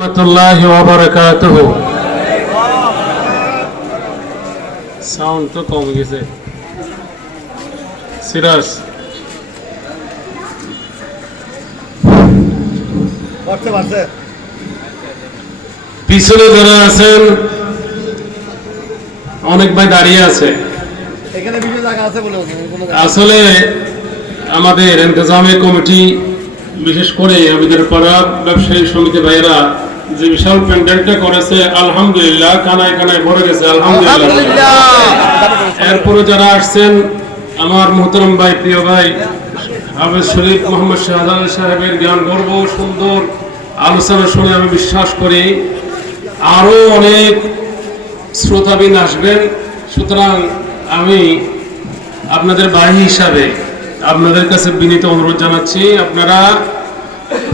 রহমতুল্লাহি ওয়া বারাকাতুহু। সাউন্ড তো কম গেছে। সিরাজ পিছনে যারা আছেন অনেক ভাই দাঁড়িয়ে আছে। আসলে আমাদের ইন্তজামী কমিটি বিশেষ করে আমাদের পাড়া ব্যবসায়ী সমিতি ভাইরা যে বিশাল প্যান্ডেলটা করেছে আলহামদুলিল্লাহ কানায় কানায় ভরে গেছে আলহামদুলিল্লাহ। এরপরে যারা আসছেন আমার মোহতরম ভাই প্রিয় ভাই হাফেজ শরীফ মোহাম্মদ শাহজাহান সাহেবের জ্ঞান গর্ব সুন্দর আলোচনা শুনে আমি বিশ্বাস করি আরও অনেক শ্রোতাবিন আসবেন। সুতরাং আমি আপনাদের ভাই হিসাবে আপনাদের কাছে বিনীত অনুরোধ জানাচ্ছি আপনারা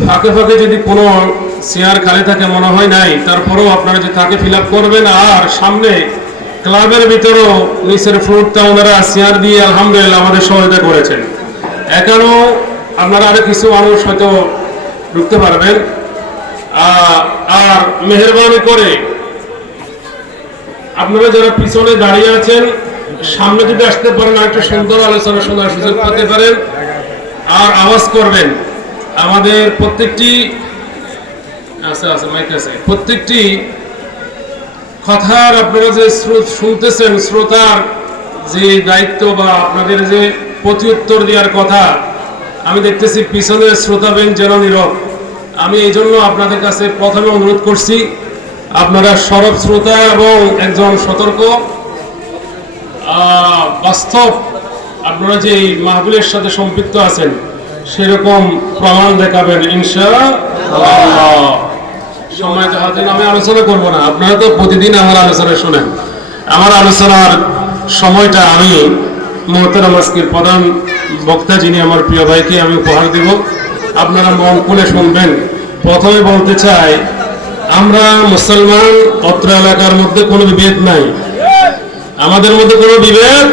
ফাঁকে ফাঁকে যদি কোনো চেয়ার খালি থাকে, মনে হয় নাই, তারপরেও আপনারা যে তাকে ফিল করবেন, আর সামনে ক্লাবের ভিতরেও নিচের ফ্লোরটা ওনারা চেয়ার দিয়ে আলহামদুলিল্লাহ আমাদের সহায়তা করেছেন। এখানেও আপনারা আরও কিছু মানুষ হয়তো ঢুকতে পারবেন। আর মেহরবানি করে আপনারা যারা পিছনে দাঁড়িয়ে আছেন, সামনে যদি আসতে পারেন আর একটা সুন্দর আলোচনা শোনার সুযোগ পেতে পারেন। আর আওয়াজ করবেন। আমাদের প্রত্যেকটি আচ্ছা আচ্ছা মাইক আছে। প্রত্যেকটি কথার আপনারা যে শুনতেছেন, শ্রোতার যে দায়িত্ব বা আপনাদের যে প্রতি উত্তর দেওয়ার কথা, আমি দেখতেছি পিছনের শ্রোতাবেন যেন নীরব। আমি এই জন্য আপনাদের কাছে প্রথমে অনুরোধ করছি, আপনারা সরব শ্রোতা এবং একজন সতর্ক। বাস্তব, আপনারা যে এই মাহবুলের সাথে সম্পৃক্ত আছেন সেরকম প্রমাণ দেখাবেন ইনশা সময় হাতে আমি আলোচনা করব না। আপনারা তো প্রতিদিন আমার আলোচনা শোনেন। আমার আলোচনার সময়টা আমি মোহতারাম আজকের প্রধান বক্তা যিনি আমার প্রিয় ভাইকে আমি উপহার দিব। আপনারা মন খুলে শুনবেন। প্রথমে বলতে চাই, আমরা মুসলমান, অত্র এলাকার মধ্যে কোনো বিভেদ নাই। আমাদের মধ্যে কোনো বিভেদ